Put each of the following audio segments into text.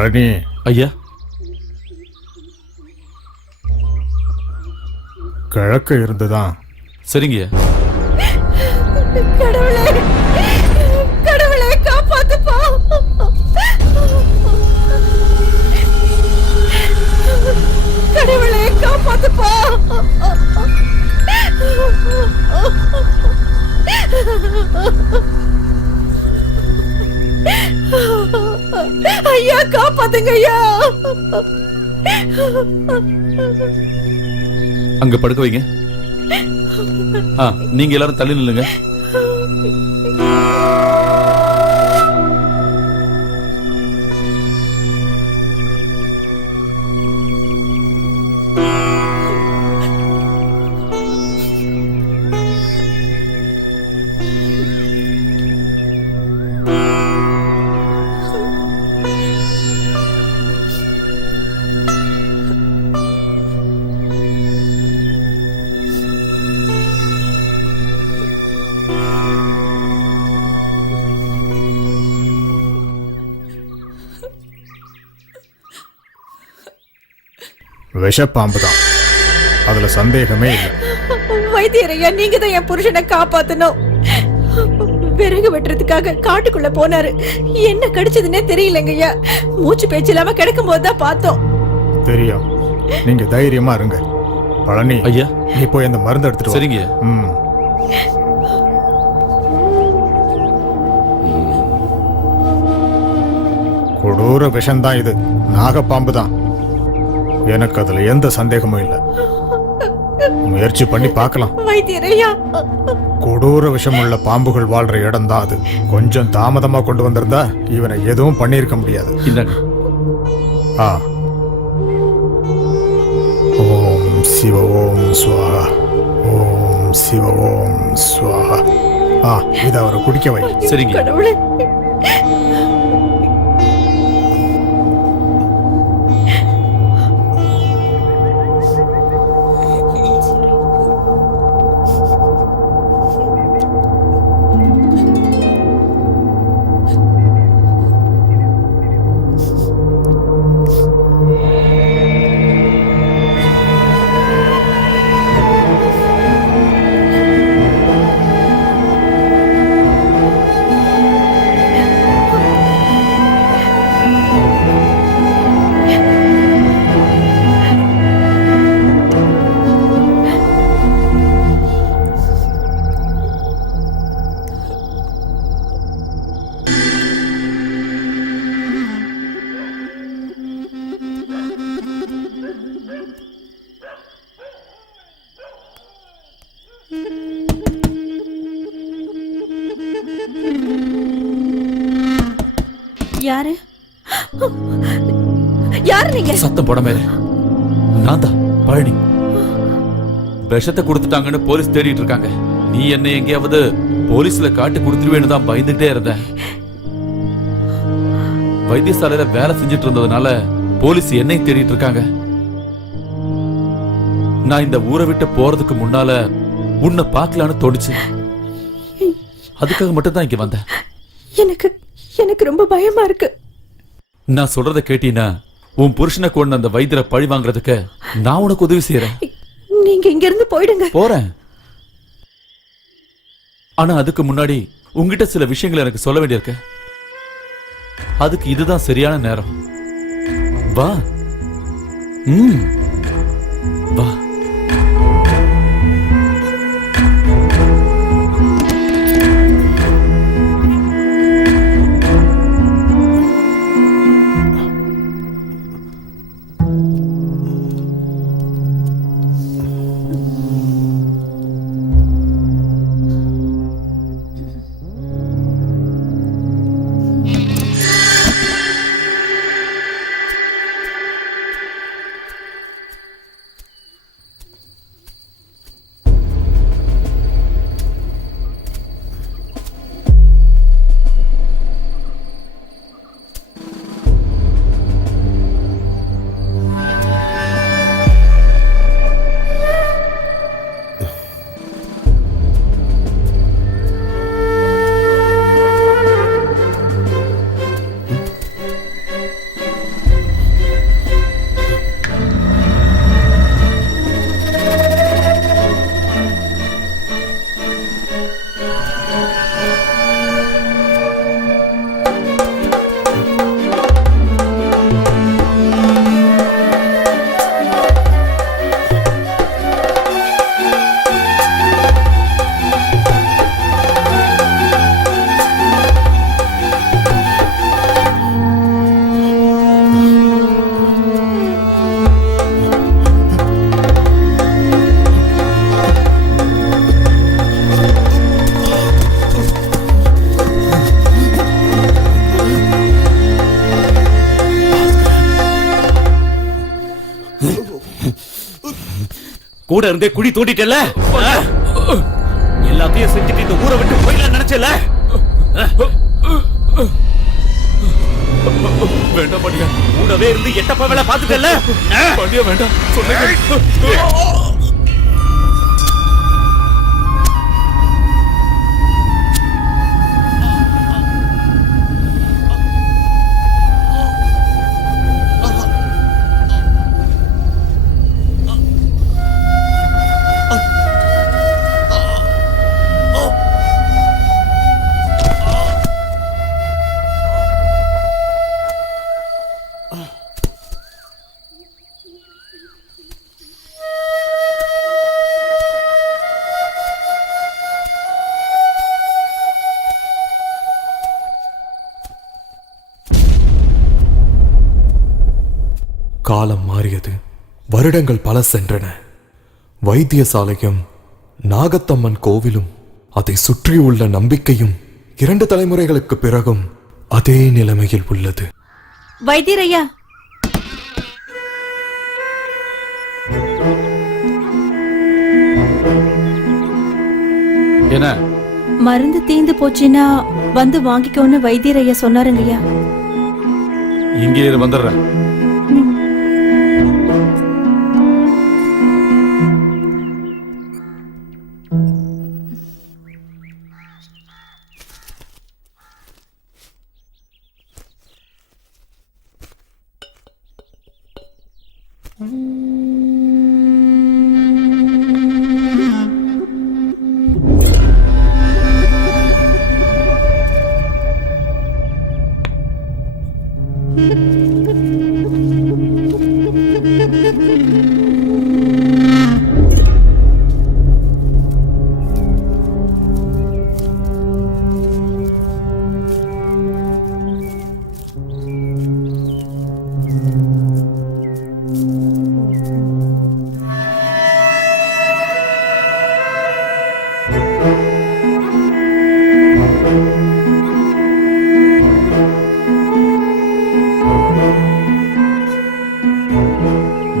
பழனி ஐயா, கிழக்கு இருந்துதான். சரிங்க. கடவுளே, கடவுளே காப்பாத்துப்பா. கடவுளே காப்பாத்துப்பா. ஐயா காப்பாத்துங்க ஐயா. அங்க படுக்க வைங்க. நீங்க எல்லாரும் தள்ளி நில்லுங்க. விஷப்பாம்பு தான், அதுல சந்தேகமே இல்லை. வைத்தியரையா, நீங்க தான் என் புருஷனை காப்பாத்தணும். விறகு வெட்டுறதுக்காக காட்டுக்குள்ள போனாரு. என்ன கடிச்சதுன்னே தெரியலங்கய்யா. மூச்சு பேச்சு இல்லாம கிடக்கும் போதுதான் பார்த்தோம். தெரியும், நீங்க தைரியமா இருங்க. பழனி ஐயா, நீ போய் அந்த மருந்து எடுத்துட்டு வா. சரிங்க. கொடூர விஷம்தான் இது, நாகப்பாம்பு தான். எனக்கு அதுல எந்த சந்தேகமும் இல்லை. முயற்சி பண்ணி பார்க்கலாம். வைத்தியரையா, கொடூர விஷமுள்ள பாம்புகள் வாழ்ற இடம் தான் அது. கொஞ்சம் தாமதமா கொண்டு வந்திருந்தா இவனை எதுவும் பண்ணிருக்க முடியாது. ஓம் சிவ ஓம் ஸ்வாஹா, ஓம் சிவ ஓம் ஸ்வாஹா. இதை அவரை குடிக்க வை. சரிங்க. கடவுளே, யாரு யாரு நீங்க? சத்தம் போட மேல. நான் தான் பழனி. விஷத்தை கொடுத்துட்டாங்கன்னு போலீஸ் தேடிட்டு இருக்காங்க. நீ என்ன எங்கேயாவது போலீஸ்ல காட்டு கொடுத்துருவேன்னு தான் பயந்துட்டே இருந்த. வைத்தியசாலையில வேலை செஞ்சுட்டு இருந்ததுனால போலீஸ் என்னை தேடிட்டு இருக்காங்க. நான் இந்த ஊரை விட்டு போறதுக்கு முன்னால உன்னை பார்க்கலான்னு தோணுச்சு. அதுக்காக மட்டும் தான் இங்க வந்தேன். எனக்கு ரொம்ப பயமா இருக்கு. நான் சொல்றத கேட்டீனா உன் புருஷனை கொண்டு அந்த வைத்தியரை பழி வாங்குறதுக்கு நான் உனக்கு உதவி செய்யறேன். நீங்க இங்க இருந்து போயிடுங்க. போறேன். ஆனா அதுக்கு முன்னாடி உங்ககிட்ட சில விஷயங்களை எனக்கு சொல்ல வேண்டியிருக்கு. அதுக்கு இதுதான் சரியான நேரம். வா. வா. கூட இருந்தே குழி தோண்டிட்டல, எல்லாத்தையும் செஞ்சுட்டு இந்த ஊரை விட்டு போயிடலாம் நினைச்சல. வேண்டாம் பாண்டியா, கூடவே இருந்து எட்டப்ப வேலை பாத்துட்டல. பாண்டியா வேண்டாம் சொன்னேன். காலம் மாறியது. வருடங்கள் பல சென்றன. வைத்தியசாலையும் நாகத்தம்மன் கோவிலும் அதை சுற்றியுள்ள நம்பிக்கையும் 2 தலைமுறைகளுக்கு பிறகும் அதே நிலைமையில் உள்ளது. வைத்தியரையா, என்ன மருந்து தீந்து போச்சுன்னா வந்து வாங்கிக்கோன்னு வைத்தியரையா சொன்னாருங்கய்யா. இங்கே வந்துடுறேன்.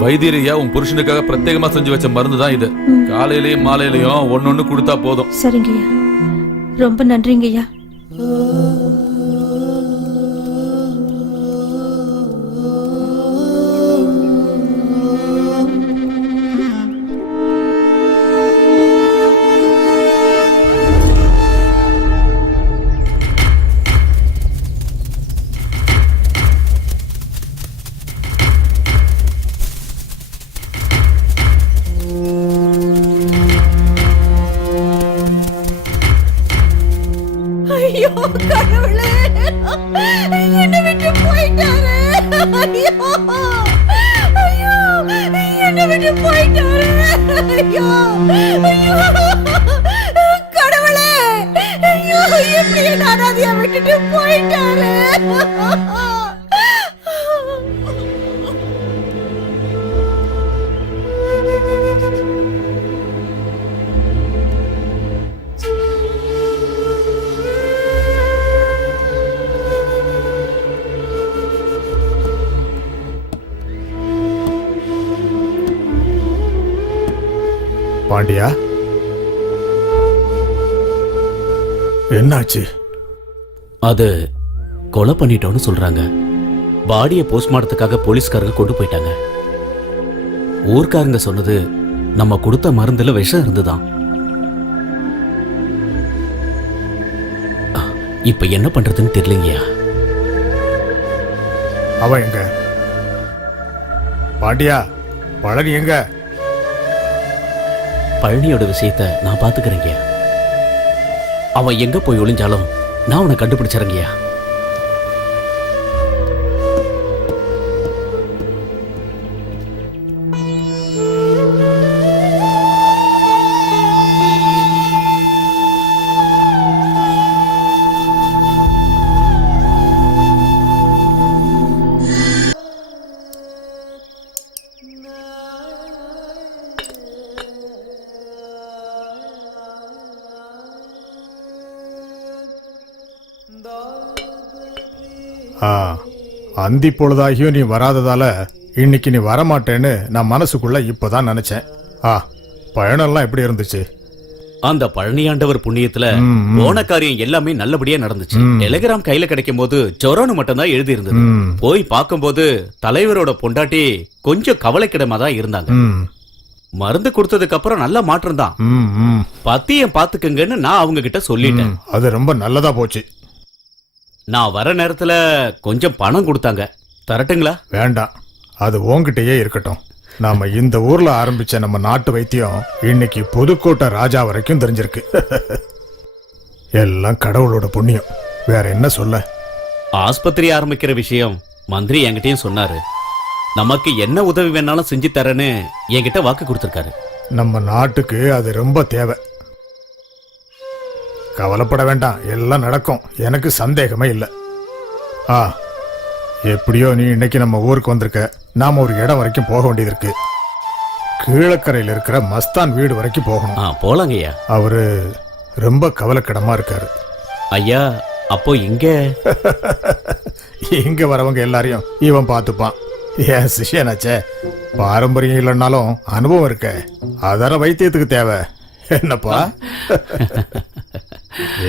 வைத்தியரையா உன் புருஷனுக்காக பிரத்யேகமா செஞ்சு வச்ச மருந்து தான் இது. காலையிலயும் மாலையிலயும் ஒன்னொன்னு கொடுத்தா போதும். சரிங்கய்யா, ரொம்ப நன்றிங்கய்யா. ஐயோ கடவுளே, என்னை விட்டு போயிட்டாரு. ஐயோ ஐயோ, என்னை விட்டு போயிட்டாரு. ஐயோ ஐயோ கடவுளே, ஐயோ எப்படி அனாதையா விட்டுட்டு போயிட்டாரு. பாண்டியா, என்னாச்சு? அது கொலை பண்ணிட்டோன்னு சொல்றாங்க. பாடியை போஸ்ட்மார்ட்டத்துக்காக போலீஸ்காரங்க கொண்டு போயிட்டாங்க. ஊர்க்காரங்க சொன்னது நம்ம கொடுத்த மருந்துல விஷம் இருந்துதான். இப்ப என்ன பண்றதுன்னு தெரியலங்கய்யா. அவன் எங்க? பாண்டியா, பழனி எங்க? பழனியோட விஷயத்த நான் பாத்துக்கிறேங்கய்யா. அவன் எங்க போய் ஒளிஞ்சாலும் நான் அவனை கண்டுபிடிச்சறங்கய்யா. அந்தி பொழுதாகியும் நீ வராததால இன்னைக்கு நீ வரமாட்டேன்னு நான் மனசுக்குள்ள இப்பதான் நினைச்சேன். பயணம்லாம் எப்படி இருந்துச்சு? அந்த பழனியாண்டவர் புண்ணியத்துல போன காரியம் எல்லாமே நல்லபடியா நடந்துச்சு. டெலிகிராம் கையில கிடைக்கும் போது ஜொரோன்னு மட்டும்தான் எழுதி இருந்தது. போய் பார்க்கும்போது தலைவரோட பொண்டாட்டி கொஞ்சம் கவலைக்கிடமா தான் இருந்தாங்க. மருந்து கொடுத்ததுக்கு அப்புறம் நல்ல மாற்றம் தான். பத்தியம் பாத்துக்கங்கன்னு நான் அவங்க கிட்ட சொல்லிட்டேன். அது ரொம்ப நல்லதா போச்சு. நான் வர நேரத்துல கொஞ்சம் பணம் கொடுத்தாங்க, தரட்டுங்களா? வேண்டாம், அது உன்கிட்டயே இருக்கட்டும். நாம இந்த ஊர்ல ஆரம்பிச்ச நம்ம நாட்டு வைத்தியம் இன்னைக்கு புதுக்கோட்டை ராஜா வரைக்கும் தெரிஞ்சிருக்கு. எல்லாம் கடவுளோட புண்ணியம், வேற என்ன சொல்ல. ஆஸ்பத்திரி ஆரம்பிக்கிற விஷயம் மந்திரி என்கிட்டயும் சொன்னாரு. நமக்கு என்ன உதவி வேணாலும் செஞ்சு தரேன்னு என்கிட்ட வாக்கு கொடுத்திருக்காரு. நம்ம நாட்டுக்கு அது ரொம்ப தேவை. கவலைப்பட வேண்டாம், எல்லாம் நடக்கும், எனக்கு சந்தேகமே இல்லை. எப்படியோ நீ இன்னைக்கு நம்ம ஊருக்கு வந்திருக்க. நாம ஒரு இடம் வரைக்கும் போக வேண்டியது இருக்கு. கீழக்கரையில் இருக்கிற மஸ்தான் வீடு வரைக்கும் போகணும். போலாங்க ஐயா. அவரு ரொம்ப கவலைக்கிடமா இருக்காரு. ஐயா, அப்போ இங்க வரவங்க எல்லாரையும் இவன் பார்த்துப்பான். என் சிஷியனாச்சே, பாரம்பரியம் இல்லைன்னாலும் அனுபவம் இருக்க, அதான வைத்தியத்துக்கு தேவை. என்னப்பா?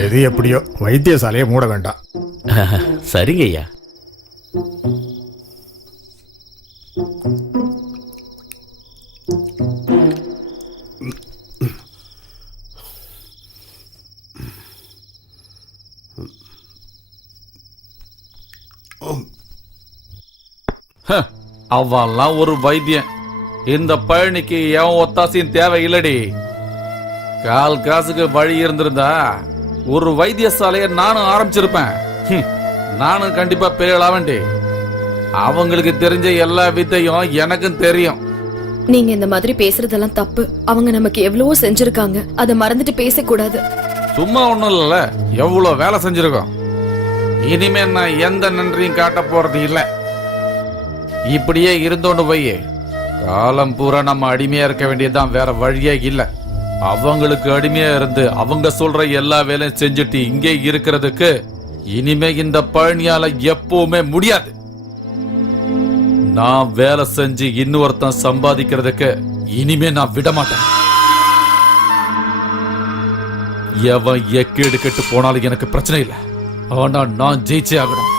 எது எப்படியோ வைத்தியசாலையை மூட வேண்டாம். சரிங்க ஐயா. அவெல்லாம் ஒரு வைத்தியன். இந்த பழனிக்கு எவன் ஒத்தாசையும் தேவை இல்லடி. கால் காசுக்கு வழி இருந்திருந்தா ஒரு வைத்தியசாலைய நானும் ஆரம்பிச்சிருப்பேன். நானும் கண்டிப்பா பேரலாவேண்டி. அவங்களுக்கு தெரிஞ்ச எல்லா வித்தையும் எனக்கும் தெரியும். நீங்க இந்த மாதிரி பேசுறதெல்லாம் தப்பு. அவங்க நமக்கு எவ்வளவோ செஞ்சிருக்காங்க, அதை மறந்துட்டு பேசக்கூடாது. சும்மா ஒண்ணும் இல்ல, எவ்வளவு வேலை செஞ்சிருக்கோம். இனிமே நான் எந்த நன்றியும் காட்ட போறது இல்ல. இப்படியே இருந்தோன்னு போய் காலம் பூரா நம்ம அடிமையா இருக்க வேண்டியதுதான், வேற வழியே இல்ல. அவங்களுக்கு அடிமையா இருந்து அவங்க சொல்ற எல்லா வேலையும் செஞ்சுட்டு இங்கே இருக்கிறதுக்கு இனிமே இந்த பழனியால எப்பவுமே முடியாது. நான் வேலை செஞ்சு இன்னொருத்தன் சம்பாதிக்கிறதுக்கு இனிமே நான் விட மாட்டேன். எவன் எக்கேடு கெட்டு போனாலும் எனக்கு பிரச்சனை இல்லை. ஆனா நான் ஜெயிச்சே ஆகணும்.